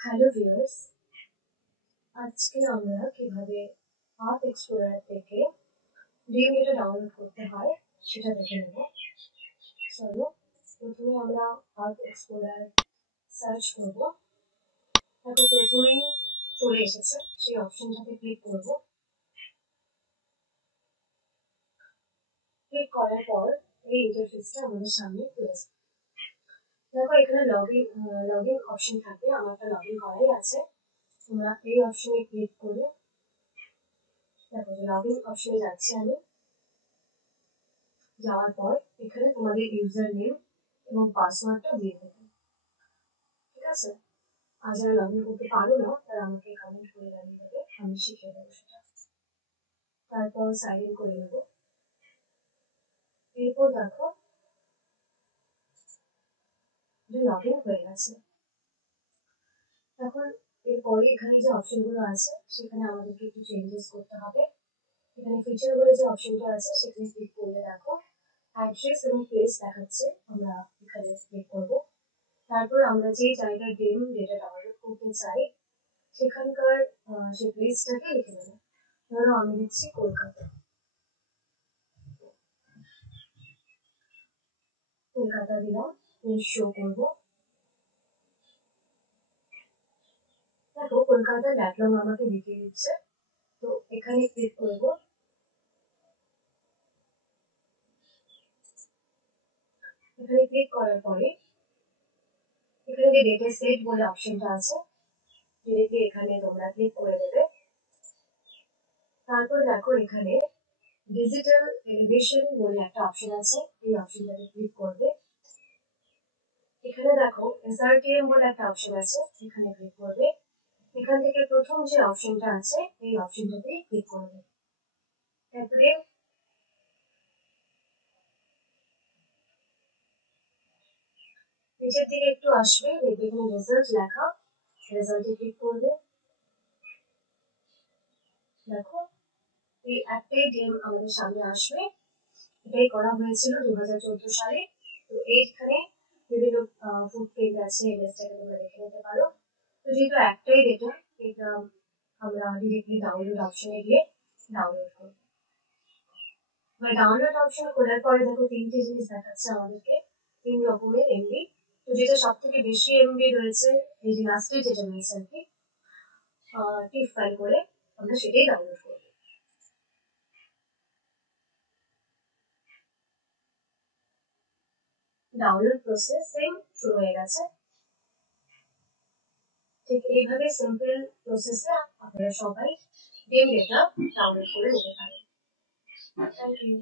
Hello viewers, আজকে আমরা কিভাবে আর্ট এক্সপ্লোরার থেকে ড্রিম ডেটা ডাউনলোড করতে হয় সেটা দেখে নেব। চলো প্রথমে আমরা আর্ট এক্সপ্লোরার সার্চ করব। তারপর প্রথমেই চলে এসেছে, সেই অপশনটাতে ক্লিক করব। ক্লিক করার পর এই ইন্টারফেসটা আমাদের সামনে রয়েছে। দেখো এখানে লগ ইন অপশন থাকবে, আমারটা লগ ইন করাই আছে। তোমরা এই অপশনে ক্লিক করে দেখো যে লগ ইন অপশনে যাচ্ছি আমি। যাওয়ার পর এখানে তোমাদের ইউজার নেম এবং পাসওয়ার্ডটা দিয়ে দেবে, ঠিক আছে? আর যারা লগ ইন করতে পারো না তারা আমাকে কমেন্ট করে জানিয়ে দেবে, আমি শিখিয়ে দেবো সেটা। তারপর সাইন ইন করে নেব। এরপর দেখো লগ ইন হয়ে গেছে। এখন এরপরে এখানে যে অপশনগুলো আছে সেখানে আমাদেরকে একটু চেঞ্জেস করতে হবে। এখানে ফিচার বলে যে অপশনটা আছে সেখানে ক্লিক করলে দেখো অ্যাড্রেস এবং প্লেস দেখাচ্ছে, আমরা এখানে ক্লিক করবো। তারপর আমরা যে জায়গায় ড্রিম ডেটা ডাউনলোড করতে চাই সেখানকার সেই প্লেসটাকে লিখে দেবো। ধরো আমি দিচ্ছি কলকাতা, কলকাতা দিলাম, শো করবো। দেখো কলকাতার ব্যাকগ্রাউন্ড আমাকে দেখিয়ে দিচ্ছে, তো এখানে ক্লিক করবো। এখানে ক্লিক করার পরে এখানে যে ডেটা সেট বলে অপশনটা আছে ডিরেক্টলি এখানে তোমরা ক্লিক করে দেবে। তারপর দেখো এখানে ডিজিটাল এলিভেশন বলে একটা অপশন আছে, এই অপশনটাতে ক্লিক করবে। এখানে দেখো এসআরটিএম বলে একটা অপশন আছে, এখানে ক্লিক করবে। এখান থেকে প্রথম যে অপশনটা আছে এই অপশনটাতে ক্লিক করবে। তারপরে নিচের দিকে একটু আসবে, দেখবে এখানে রেজাল্ট লেখা, রেজাল্টে ক্লিক করবে। দেখো এই একটাই গেম আমাদের সামনে আসবে, এটাই করা হয়েছিল 2014 সালে। তো এইখানে বিভিন্ন ফুটপ্রিন্ট আছে, ইমেজটাকে তোমরা দেখে নিতে পারো। তো যেহেতু একটাই ডেটা, এটা আমরা ডিরেক্টলি ডাউনলোড অপশনে গিয়ে ডাউনলোড করব। এবার ডাউনলোড অপশন খোলার পরে দেখো তিনটে জিনিস দেখাচ্ছে আমাদেরকে, 3 রকমের এমবি। তো যেটা সব থেকে বেশি এমবি রয়েছে, এই যে লাস্টে যেটা রয়েছে আর কি, টিপ ফাইল করে আমরা সেটাই ডাউনলোড করব। ডাউনলোড প্রসেসিং শুরু হয়ে গেছে। ঠিক এইভাবে সিম্পল প্রসেসে আপনারা সবাই ডেটা ডাউনলোড করে নিতে পারেন। Thank you.